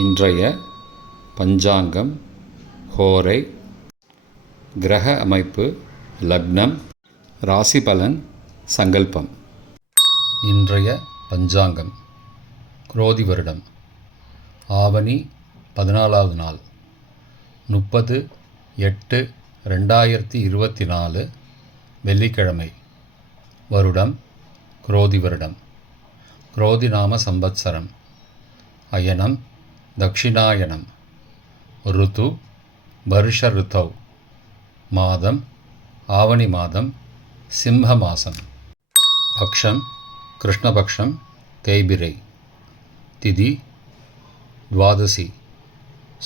இன்றைய பஞ்சாங்கம், ஹோரை, கிரக அமைப்பு, லக்னம், ராசி பலன், சங்கல்பம். இன்றைய பஞ்சாங்கம் குரோதி வருடம் ஆவணி 14வது நாள் 30/8/2024 வெள்ளிக்கிழமை. வருடம் குரோதி வருடம். குரோதி நாம சம்பத்சரம். அயனம் தக்ஷிணாயனம். ருத்து வருஷ ருத்தௌ. மாதம் ஆவணி மாதம், சிம்ம மாதம். பக்ஷம் கிருஷ்ணபக்ஷம், தேய்பிரை. திதி துவாதசி.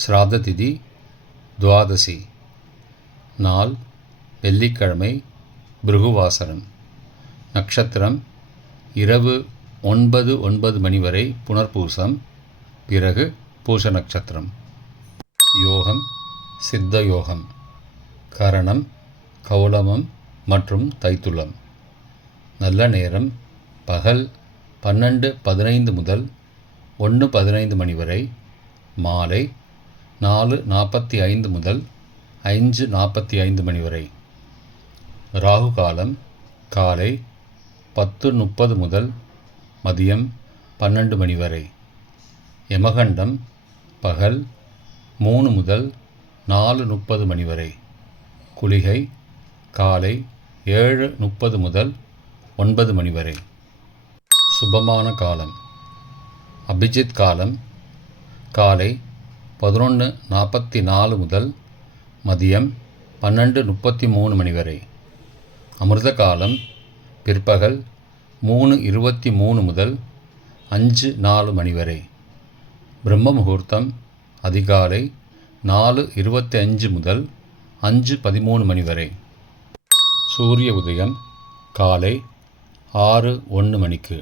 ஸ்ராத்த திதி துவாதசி. நாள் வெள்ளிக்கிழமை, பிருகுவாசரம். நட்சத்திரம் இரவு 9:09 மணி வரை புனர்பூசம், பிறகு பூச நட்சத்திரம். யோகம் சித்த யோகம். கரணம் கௌலமம் மற்றும் தைத்துளம். நல்ல நேரம் பகல் 12:15 முதல் 1:15 மணி வரை, மாலை 4:45 முதல் 5:45 மணி வரை. ராகு காலம் காலை 10:30 முதல் மதியம் 12 மணி வரை. யமகண்டம் பகல் 3 முதல் 4:30 மணி வரை. குளிகை காலை 7:30 முதல் 9 மணி வரை. சுபமான காலம் அபிஜித் காலம் காலை 11:44 முதல் மதியம் 12:33 மணி வரை. அமிர்த காலம் பிற்பகல் 3:23 முதல் 5:04 மணி வரை. பிரம்ம முகூர்த்தம் அதிகாலை 4:25 முதல் 5:13 மணி வரை. சூரிய உதயம் காலை 6:01 மணிக்கு.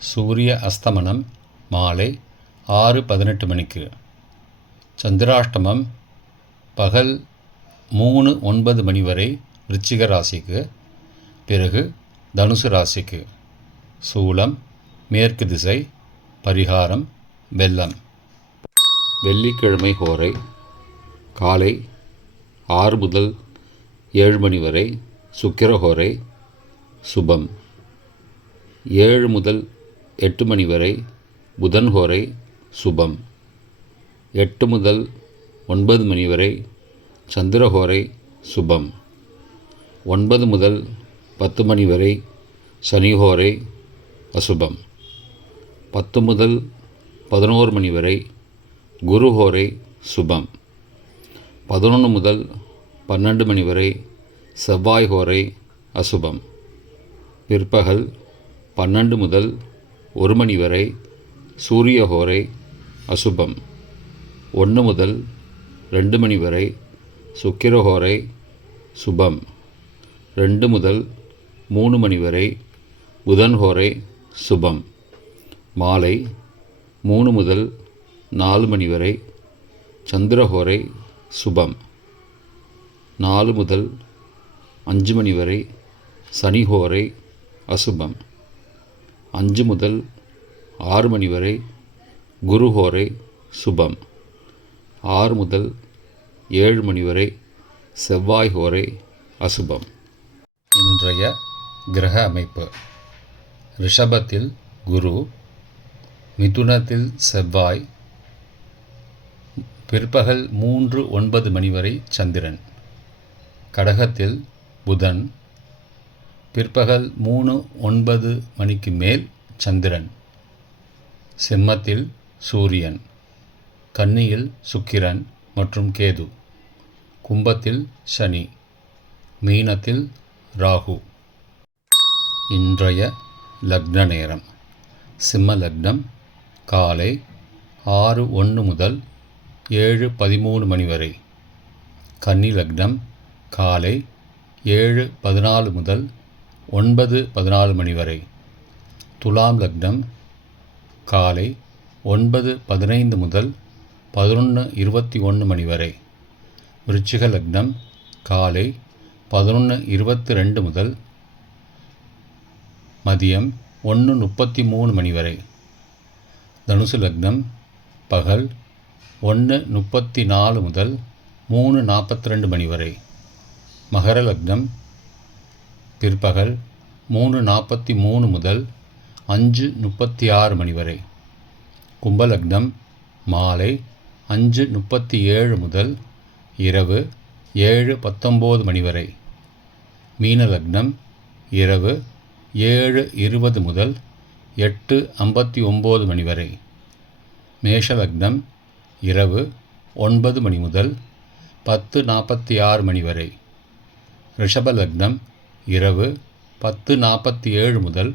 சூரிய அஸ்தமனம் மாலை 6:18 மணிக்கு. சந்திராஷ்டமம் பகல் 3:09 மணி வரை விருச்சிக ராசிக்கு, பிறகு தனுசு ராசிக்கு. சூலம் மேற்கு திசை. பரிகாரம் வெல்லம். வெள்ளிக்கிழமை ஹோரை காலை 6 முதல் 7 மணி வரை சுக்கிரஹோரை சுபம். 7 முதல் 8 மணி வரை புதன் ஹோரை சுபம். 8 முதல் 9 மணி வரை சந்திரஹோரை சுபம். 9 முதல் 10 மணி வரை சனிஹோரை அசுபம். 10 முதல் 11 மணி வரை குருஹோரை சுபம். 11 முதல் 12 மணி வரை செவ்வாய் ஹோரை அசுபம். பிற்பகல் 12 முதல் 1 மணி வரை சூரிய ஹோரை அசுபம். 1 முதல் 2 மணி வரை சுக்கிரஹோரை சுபம். 2 முதல் 3 மணி வரை புதன் ஹோரை சுபம். மாலை 3 முதல் 4 மணி வரை சந்திரஹோரை சுபம். 4 முதல் 5 மணி வரை சனிஹோரை அசுபம். 5 முதல் 6 மணி வரை குருஹோரை சுபம். 6 முதல் 7 மணி வரை செவ்வாய் ஹோரை அசுபம். இன்றைய கிரக அமைப்பு. ரிஷபத்தில் குரு, மிதுனத்தில் செவ்வாய், பிற்பகல் 3:09 மணி வரை சந்திரன். கடகத்தில் புதன், பிற்பகல் 3:09 மணிக்கு மேல் சந்திரன். சிம்மத்தில் சூரியன், கன்னியில் சுக்கிரன் மற்றும் கேது, கும்பத்தில் சனி, மீனத்தில் ராகு. இன்றைய லக்ன நேரம். சிம்ம லக்னம் காலை 6:01 முதல் 7:13 மணி வரை. கன்னி லக்னம் காலை 7:14 முதல் 9:14 மணி வரை. துலாம் லக்னம் காலை 9:15 முதல் 11:21 மணி வரை. விருச்சிக லக்னம் காலை 11:22 முதல் மதியம் 1:33 மணி வரை. தனுசு லக்னம் பகல் 1:34 முதல் 3:42 மணி வரை. மகர லக்னம் பிற்பகல் 3:43 முதல் 5:36 மணி வரை. கும்பலக்னம் மாலை 5:37 முதல் இரவு 7:19 மணி வரை. மீன லக்னம் இரவு 7:20 முதல் 8:59 மணி வரை. மேஷ லக்னம் இரவு 9 மணி முதல் 10:46 மணி வரை. ரிஷப லக்னம் இரவு 10:47 முதல்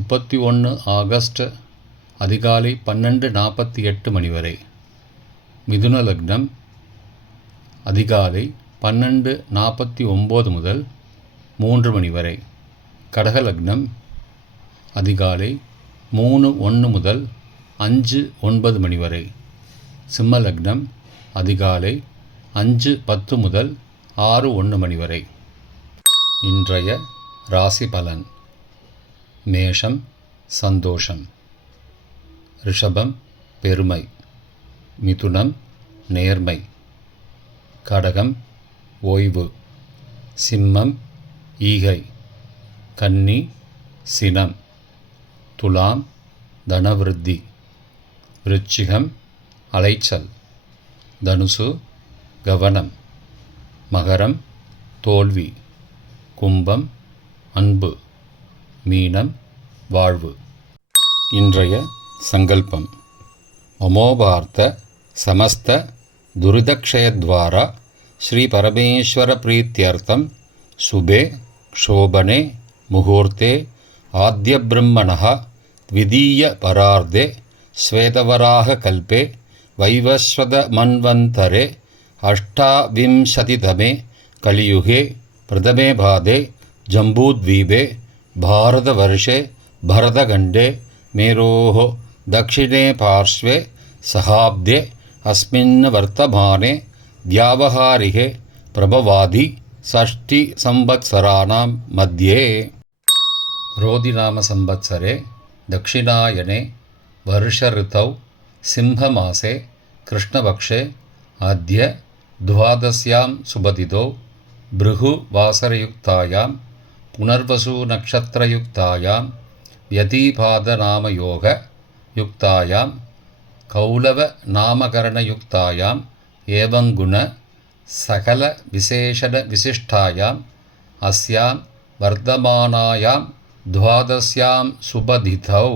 31 ஆகஸ்ட் அதிகாலை 12:48 மணி வரை. மிதுன லக்னம் அதிகாலை 12:49 முதல் 3 மணி வரை. கடக லக்னம் அதிகாலை 3:01 முதல் 5:09 மணி வரை. சிம்ம லக்னம் அதிகாலை 5:10 முதல் 6:01 மணி வரை. இன்றைய ராசி பலன். மேஷம் சந்தோஷம், ரிஷபம் பெருமை, மிதுனம் நேர்மை, கடகம் ஓய்வு, சிம்மம் ஈகை, கன்னி சினம், துலாம் தனவிருத்தி, விருச்சிகம் அலைச்சல், தனுசு கவனம், மகரம் தோல்வி, கும்பம் அன்பு, மீனம் வாழ்வு. இன்றைய சங்கல்பம். மமோபார்த்த சமஸ்த துரிதக்ஷயத்வாரா ஸ்ரீ பரமேஸ்வர பிரீத்யர்த்தம் சுபே க்ஷோபனே முகூர்த்தே ஆத்ய பிரம்மணः த்விதீய பரார்த்தே ஸ்வேதவராக கல்பே வைவஸ்வத மன்வந்தரே அஷ்டாவிம்சதிதமே கலியுகே பிரதமே பாதே ஜம்பூத்வீபே பாரதவர்ஷே பரதகண்டே மேரோः दक्षिणे पार्श्वे सहाब्दे अस्मिन् वर्तमाने व्यावहारिके प्रभवादि षष्टिसंवत्सराणां मध्ये रोदिनामसंवत्सरे दक्षिणायने वर्षऋतौ सिंहमासे कृष्णपक्षे अद्य द्वादश्यां सुबदितौ भृगुवासरयुक्तायां पुनर्वसुनक्षत्रयुक्तायां व्यतिपादनामयोगयुक्तायां कौलवनामकरणयुक्तायाम् एवं गुण सकलविशेषणविशिष्टायाम् अस्यां वर्धमानायां द्वादश्यां सुबदितौ